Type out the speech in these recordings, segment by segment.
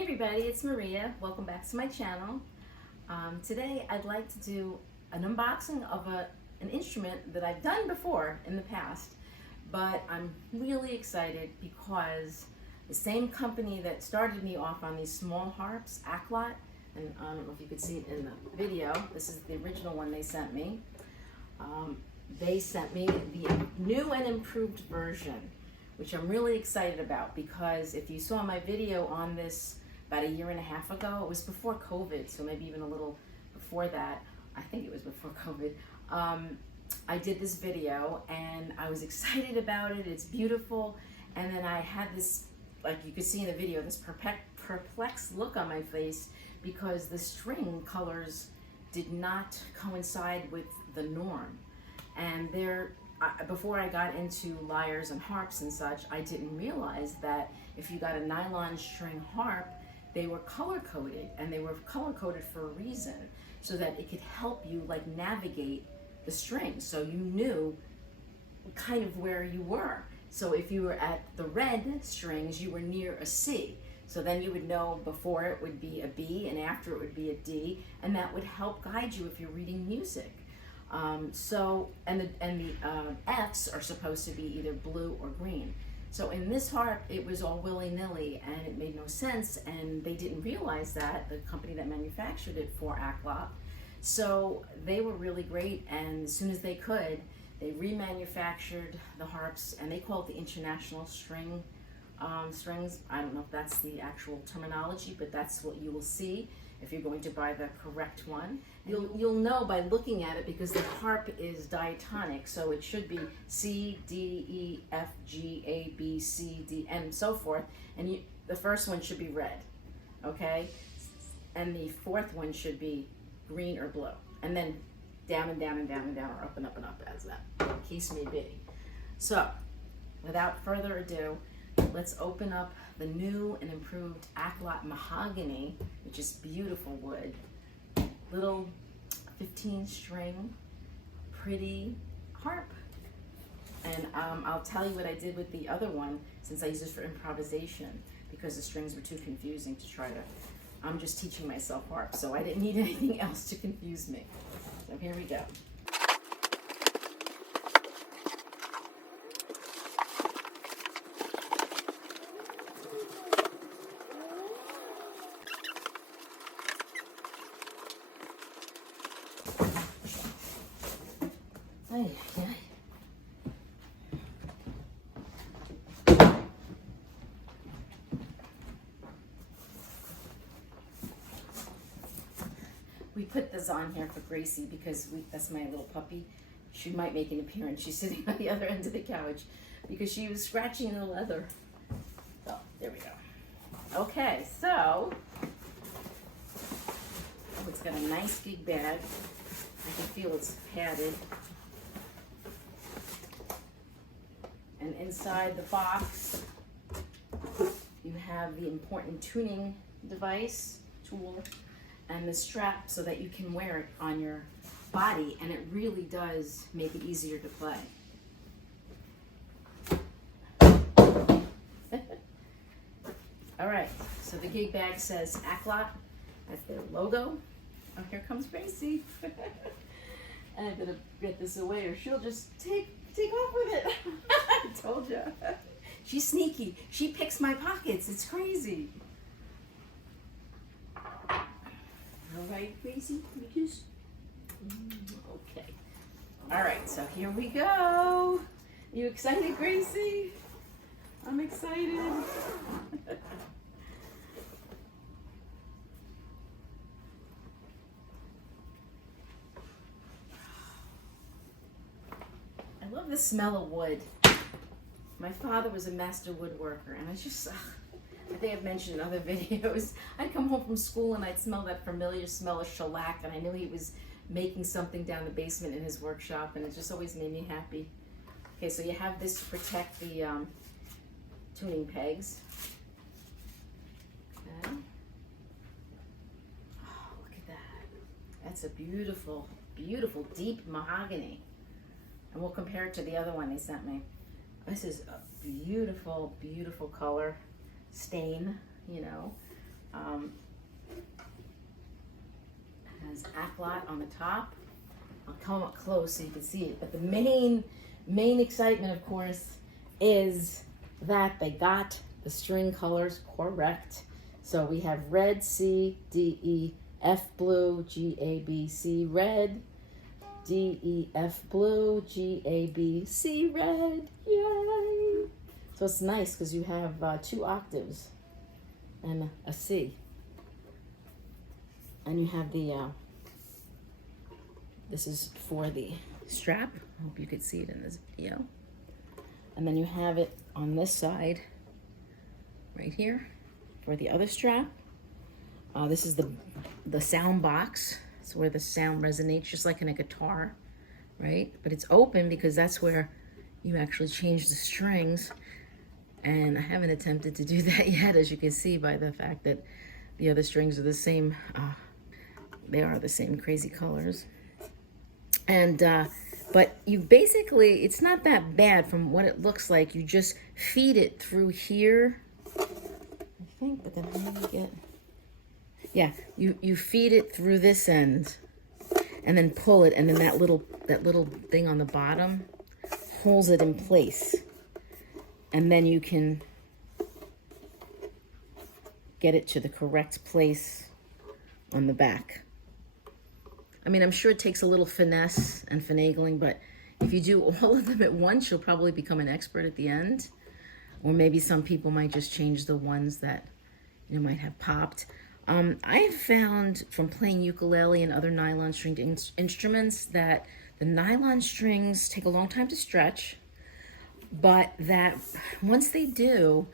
Hey everybody, it's Maria. Welcome back to my channel. Today I'd like to do an unboxing of an instrument that I've done before in the past, but I'm really excited because the same company that started me off on these small harps, Aklot, and I don't know if you could see it in the video, this is the original one they sent me. They sent me the new and improved version, which I'm really excited about because if you saw my video on this about a year and a half ago, it was before COVID, so maybe even a little before that. I think it was before COVID. I did this video and I was excited about it. It's beautiful. And then I had this, like you could see in the video, this perplexed look on my face because the string colors did not coincide with the norm. And before I got into lyres and harps and such, I didn't realize that if you got a nylon string harp, they were color-coded, and they were color-coded for a reason, so that it could help you like navigate the strings, so you knew kind of where you were. So if you were at the red strings, you were near a C. So then you would know before it would be a B and after it would be a D, and that would help guide you if you're reading music. The F's are supposed to be either blue or green. So in this harp, it was all willy-nilly and it made no sense, and they didn't realize that, the company that manufactured it for Aklot. So they were really great, and as soon as they could, they remanufactured the harps, and they call it the international strings. I don't know if that's the actual terminology, but that's what you will see if you're going to buy the correct one. You'll know by looking at it because the harp is diatonic, so it should be C, D, E, F, G, A, B, C, D, and so forth. And the first one should be red, okay? And the fourth one should be green or blue. And then down and down and down and down, or up and up and up, as that case may be. So, without further ado, let's open up the new and improved Aklot Mahogany, which is beautiful wood. Little 15-string, pretty harp. And I'll tell you what I did with the other one, since I used it for improvisation, because the strings were too confusing to try to, I'm just teaching myself harp, so I didn't need anything else to confuse me. So here we go. We put this on here for Gracie because that's my little puppy. She might make an appearance. She's sitting on the other end of the couch because she was scratching the leather. So, there we go. Okay, so, it's got a nice gig bag. I can feel it's padded. And inside the box, you have the important tuning device, tool, and the strap so that you can wear it on your body, and it really does make it easier to play. All right, so the gig bag says Aklot. That's their logo. Oh, here comes Gracie. And I better get this away or she'll just take off with it. I told you. She's sneaky. She picks my pockets. It's crazy. All right, Gracie, because okay. All right, so here we go. You excited, Gracie? I'm excited. I love the smell of wood. My father was a master woodworker, and I just, I think I've mentioned in other videos, I'd come home from school and I'd smell that familiar smell of shellac, and I knew he was making something down the basement in his workshop, and it just always made me happy. Okay, so you have this to protect the tuning pegs. Okay. Oh, look at that. That's a beautiful, beautiful deep mahogany. And we'll compare it to the other one they sent me. This is a beautiful, beautiful color. Stain, you know. Has Aklot on the top. I'll come up close so you can see it. But the main excitement, of course, is that they got the string colors correct. So we have red, C, D, E, F blue, G, A, B, C, red, D, E, F blue, G, A, B, C, red. Yay! So it's nice because you have 2 octaves and a C. And you have the, this is for the strap. I hope you could see it in this video. And then you have it on this side, right here, for the other strap. This is the sound box. It's where the sound resonates, just like in a guitar, right? But it's open because that's where you actually change the strings. And I haven't attempted to do that yet, as you can see by the fact that the other strings are the same. They are the same crazy colors. And, but you basically, it's not that bad from what it looks like. You just feed it through here, I think, but then how do you get, yeah, you feed it through this end and then pull it, and then that little thing on the bottom holds it in place. And then you can get it to the correct place on the back. I mean, I'm sure it takes a little finesse and finagling, but if you do all of them at once, you'll probably become an expert at the end. Or maybe some people might just change the ones that, you know, might have popped. I have found from playing ukulele and other nylon stringed instruments that the nylon strings take a long time to stretch, but that once they do,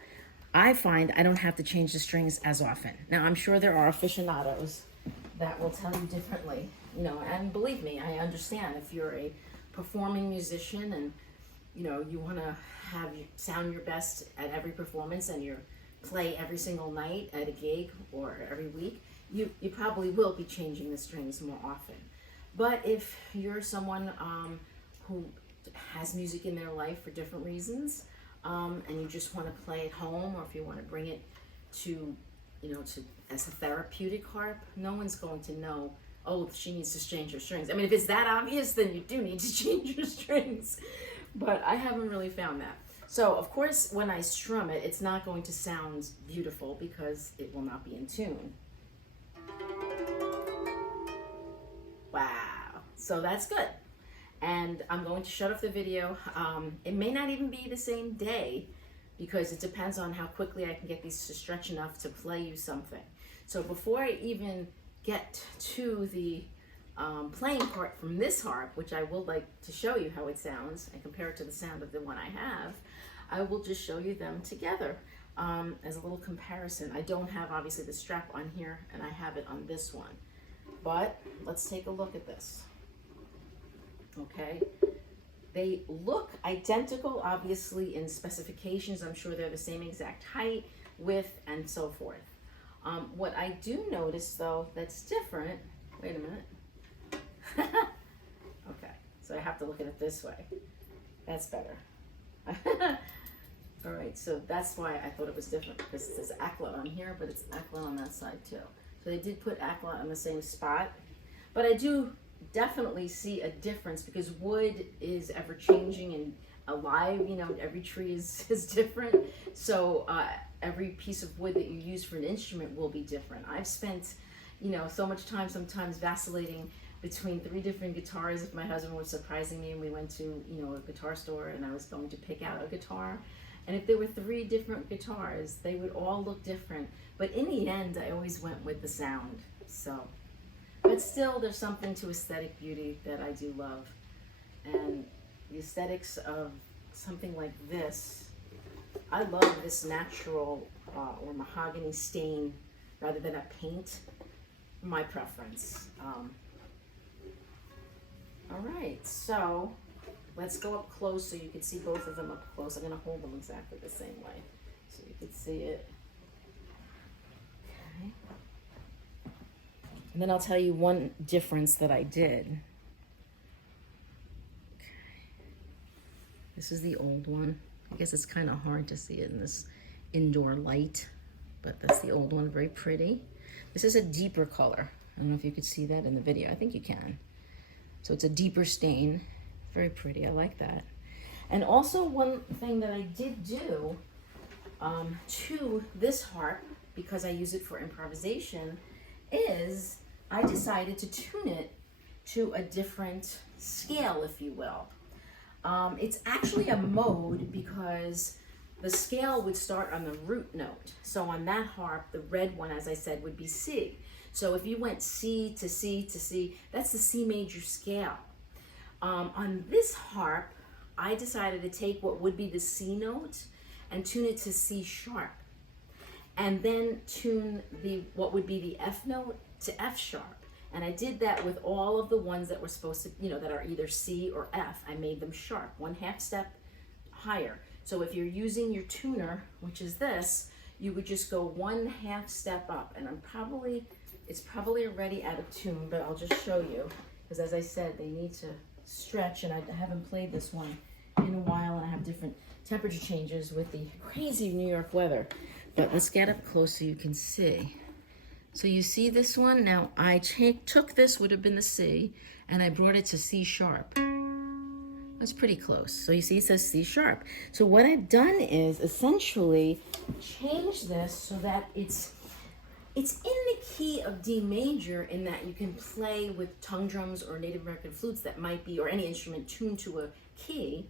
I find I don't have to change the strings as often. Now, I'm sure there are aficionados that will tell you differently, you know, and believe me, I understand if you're a performing musician and, you know, you want to have you sound your best at every performance and you play every single night at a gig or every week, you probably will be changing the strings more often. But if you're someone who has music in their life for different reasons, and you just want to play at home, or if you want to bring it to, you know, as a therapeutic harp, no one's going to know, oh, she needs to change her strings. I mean, if it's that obvious, then you do need to change your strings. But I haven't really found that. So, of course, when I strum it, it's not going to sound beautiful because it will not be in tune. Wow. So that's good. And I'm going to shut off the video. It may not even be the same day because it depends on how quickly I can get these to stretch enough to play you something. So before I even get to the playing part from this harp, which I will like to show you how it sounds and compare it to the sound of the one I have, I will just show you them together as a little comparison. I don't have obviously the strap on here and I have it on this one, but let's take a look at this. Okay, they look identical, obviously in specifications. I'm sure they're the same exact height, width, and so forth. What I do notice though that's different, wait a minute. Okay, so I have to look at it this way. That's better. All right, so that's why I thought it was different, because it says Aklot on here, but it's Aklot on that side too. So they did put Aklot on the same spot, but I do definitely see a difference because wood is ever changing and alive, you know, every tree is different. So every piece of wood that you use for an instrument will be different. I've spent, you know, so much time sometimes vacillating between 3 different guitars. If my husband was surprising me and we went to, you know, a guitar store and I was going to pick out a guitar, and if there were 3 different guitars, they would all look different. But in the end, I always went with the sound. So, but still, there's something to aesthetic beauty that I do love. And the aesthetics of something like this, I love this natural or mahogany stain rather than a paint, my preference. All right, so let's go up close so you can see both of them up close. I'm gonna hold them exactly the same way so you can see it. Okay. And then I'll tell you one difference that I did. Okay. This is the old one. I guess it's kind of hard to see it in this indoor light, but that's the old one, very pretty. This is a deeper color. I don't know if you could see that in the video. I think you can. So it's a deeper stain. Very pretty, I like that. And also one thing that I did do to this harp, because I use it for improvisation, is I decided to tune it to a different scale, if you will. It's actually a mode because the scale would start on the root note. So on that harp, the red one, as I said, would be C. So if you went C to C to C, that's the C major scale. On this harp, I decided to take what would be the C note and tune it to C sharp. And then tune what would be the F note to F sharp. And I did that with all of the ones that were supposed to, that are either C or F. I made them sharp, 1/2 step higher. So if you're using your tuner, which is this, you would just go 1/2 step up. And it's probably already out of tune, but I'll just show you. Because as I said, they need to stretch, and I haven't played this one in a while, and I have different temperature changes with the crazy New York weather. But let's get up close so you can see. So you see this one? Now I took this, would have been the C, and I brought it to C sharp. That's pretty close. So you see it says C sharp. So what I've done is essentially change this so that it's in the key of D major, in that you can play with tongue drums or Native American flutes that might be, or any instrument tuned to a key,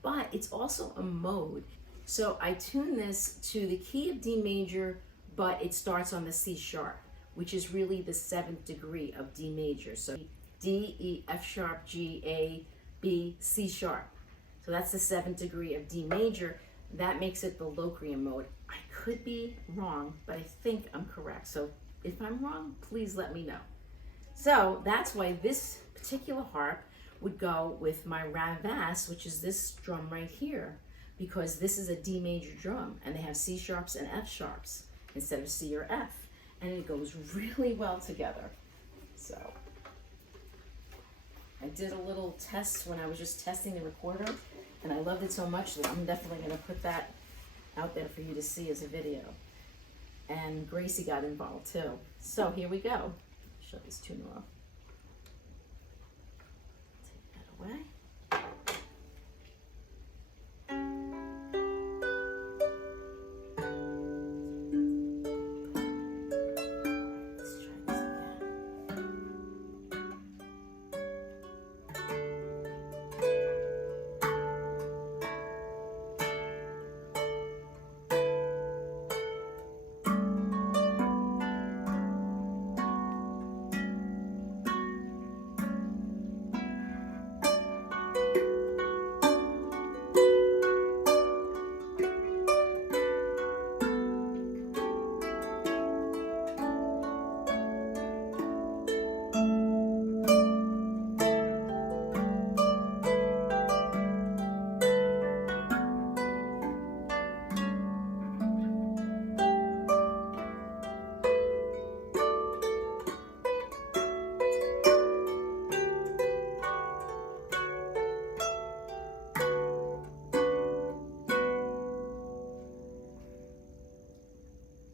but it's also a mode. So I tune this to the key of D major, but it starts on the C sharp, which is really the 7th degree of D major. So D, E, F sharp, G, A, B, C sharp. So that's the 7th degree of D major. That makes it the Locrian mode. I could be wrong, but I think I'm correct. So if I'm wrong, please let me know. So that's why this particular harp would go with my Ravas, which is this drum right here, because this is a D major drum, and they have C sharps and F sharps instead of C or F, and it goes really well together. So I did a little test when I was just testing the recorder, and I loved it so much that I'm definitely going to put that out there for you to see as a video. And Gracie got involved too. So here we go. Shut this tuner off. Take that away.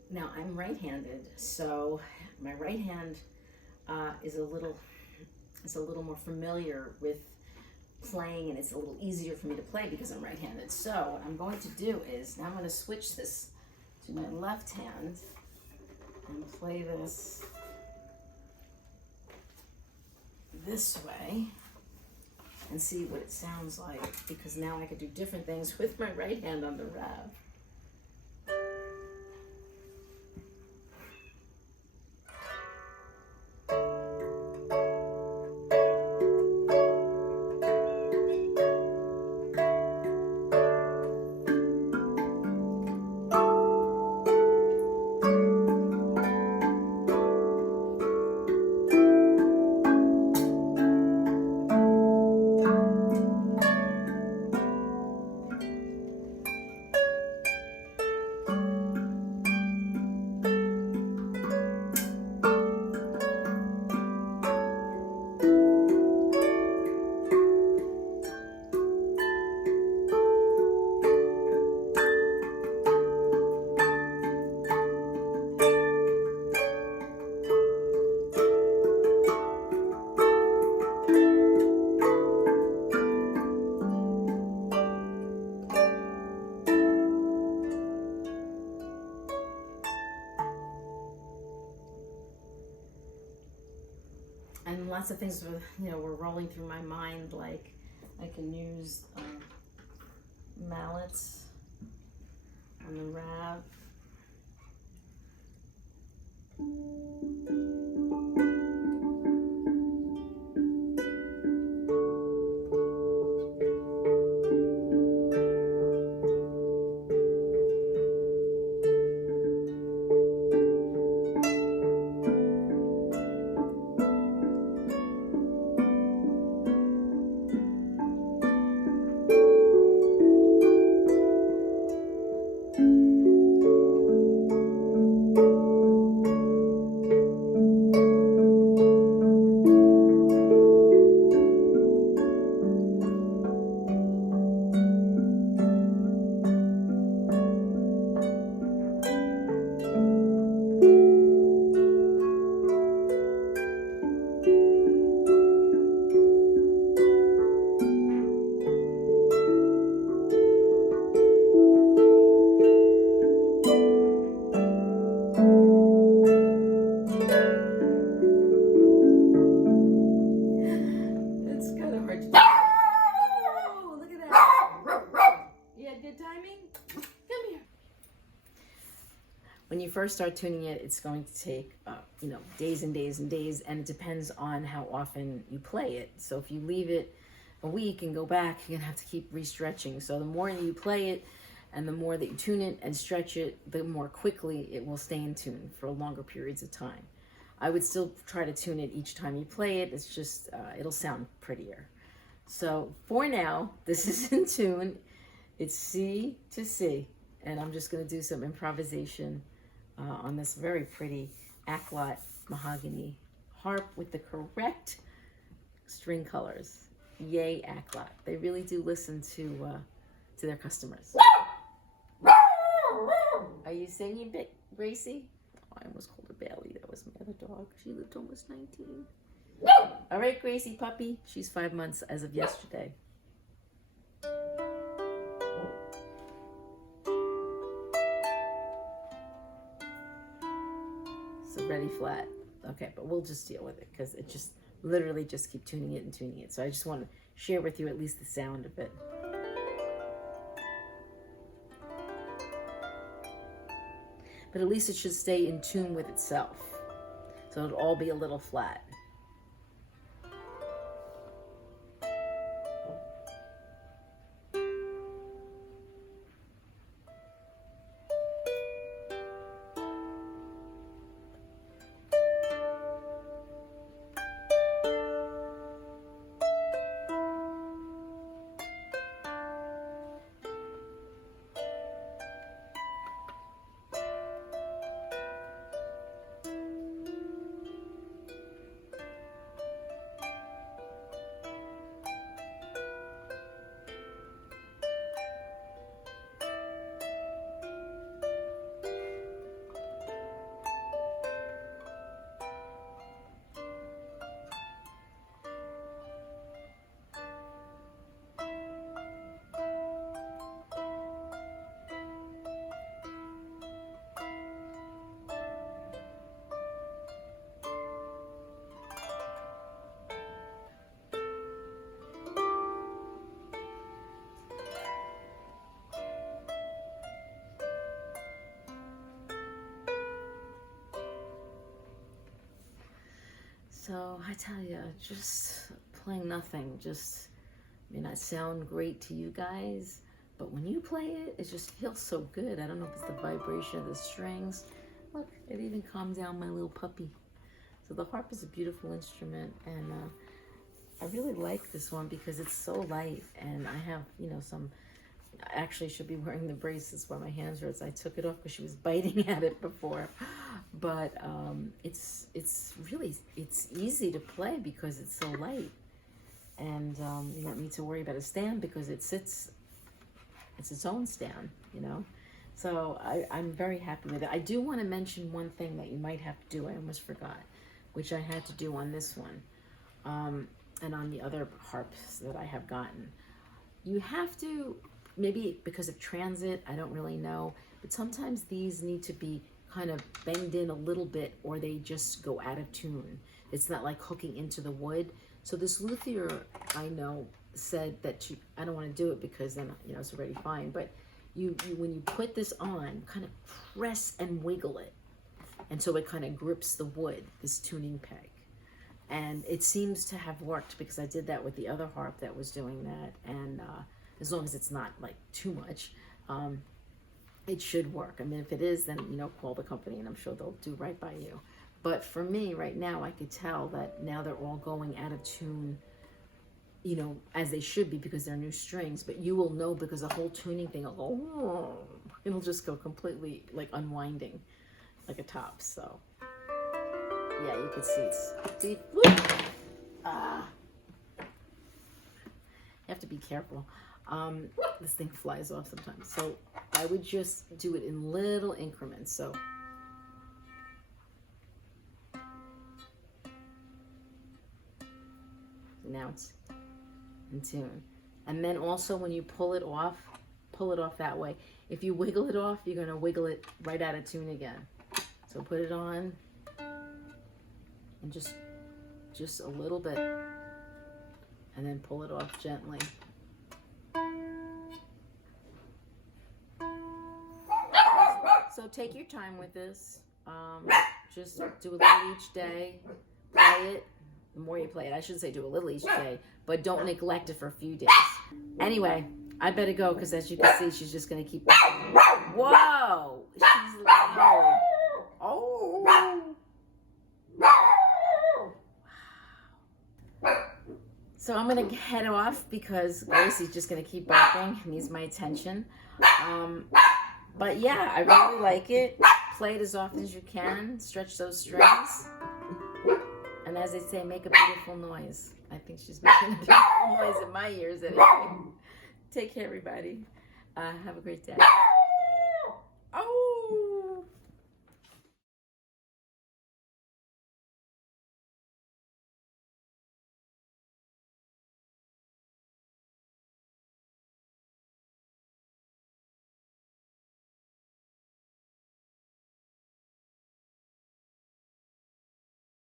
Now I'm right-handed, so my right hand is a little more familiar with playing, and it's a little easier for me to play because I'm right-handed. So what I'm going to do is, now I'm going to switch this to my left hand and play this way and see what it sounds like, because now I could do different things with my right hand on the Rav. lots of things were rolling through my mind, like I can use mallets on the rav. When you first start tuning it, it's going to take, days and days and days, and it depends on how often you play it. So if you leave it a week and go back, you're gonna have to keep re-stretching. So the more you play it, and the more that you tune it and stretch it, the more quickly it will stay in tune for longer periods of time. I would still try to tune it each time you play it. It's just, it'll sound prettier. So for now, this is in tune. It's C to C, and I'm just gonna do some improvisation on this very pretty Aklot mahogany harp with the correct string colors. Yay, Aklot. They really do listen to their customers. Are you singing, Gracie? Oh, I almost called her Bailey. That was my other dog. She lived almost 19. All right, Gracie puppy. She's 5 months as of yesterday. So ready flat. Okay, but we'll just deal with it because it just literally just keep tuning it and tuning it. So I just want to share with you at least the sound of it. But at least it should stay in tune with itself. So it'll all be a little flat. So I tell you, just playing nothing just may not sound great to you guys, but when you play it, it just feels so good. I don't know if it's the vibration of the strings. Look, it even calmed down my little puppy. So the harp is a beautiful instrument, and I really like this one because it's so light, and I have, I actually should be wearing the braces while my hands hurts. I took it off because she was biting at it before. But it's easy to play because it's so light. And you don't need to worry about a stand because it's its own stand, So I'm very happy with it. I do want to mention one thing that you might have to do. I almost forgot, which I had to do on this one and on the other harps that I have gotten. You have to, maybe because of transit, I don't really know, but sometimes these need to be kind of bend in a little bit or they just go out of tune. It's not like hooking into the wood. So this luthier I know said that I don't want to do it because then, you know, it's already fine, but you when you put this on, kind of press and wiggle it. And so it kind of grips the wood, this tuning peg. And it seems to have worked because I did that with the other harp that was doing that. And as long as it's not like too much, it should work. I mean, if it is, then, you know, call the company and I'm sure they'll do right by you. But for me right now, I could tell that now they're all going out of tune, you know, as they should be because they're new strings. But you will know because the whole tuning thing will go, oh, it'll just go completely like unwinding like a top. So yeah, you can see it's deep. You have to be careful. This thing flies off sometimes. So I would just do it in little increments. So now it's in tune. And then also when you pull it off that way. If you wiggle it off, you're gonna wiggle it right out of tune again. So put it on and just a little bit and then pull it off gently. So take your time with this. Just do a little each day. Play it. The more you play it, I shouldn't say do a little each day, but don't neglect it for a few days. Anyway, I better go because as you can see, she's just going to keep. Whoa! She's loud. Oh! So I'm going to head off because Gracie's just going to keep barking. Needs my attention. But yeah, I really like it. Play it as often as you can. Stretch those strings. And as they say, make a beautiful noise. I think she's making a beautiful noise in my ears anyway. Take care, everybody. Have a great day.